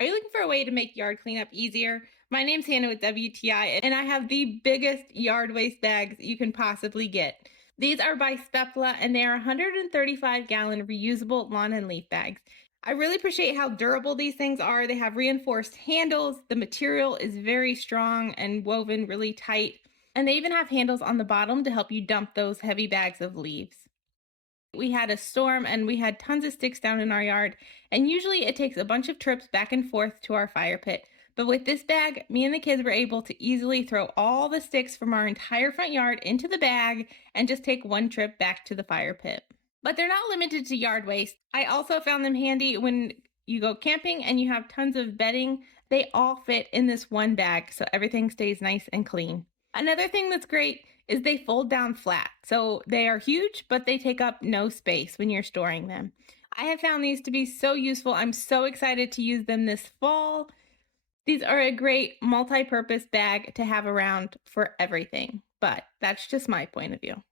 Are you looking for a way to make yard cleanup easier? My name's Hannah with WTI, and I have the biggest yard waste bags you can possibly get. These are by SPEPLA, and they are 135-gallon reusable lawn and leaf bags. I really appreciate how durable these things are. They have reinforced handles, the material is very strong and woven really tight, and they even have handles on the bottom to help you dump those heavy bags of leaves. We had a storm and we had tons of sticks down in our yard. And usually it takes a bunch of trips back and forth to our fire pit. But with this bag, me and the kids were able to easily throw all the sticks from our entire front yard into the bag and just take one trip back to the fire pit. But they're not limited to yard waste. I also found them handy when you go camping and you have tons of bedding. They all fit in this one bag, so everything stays nice and clean. Another thing that's great is they fold down flat. So they are huge, but they take up no space when you're storing them. I have found these to be so useful. I'm so excited to use them this fall. These are a great multi purpose bag to have around for everything, but that's just my point of view.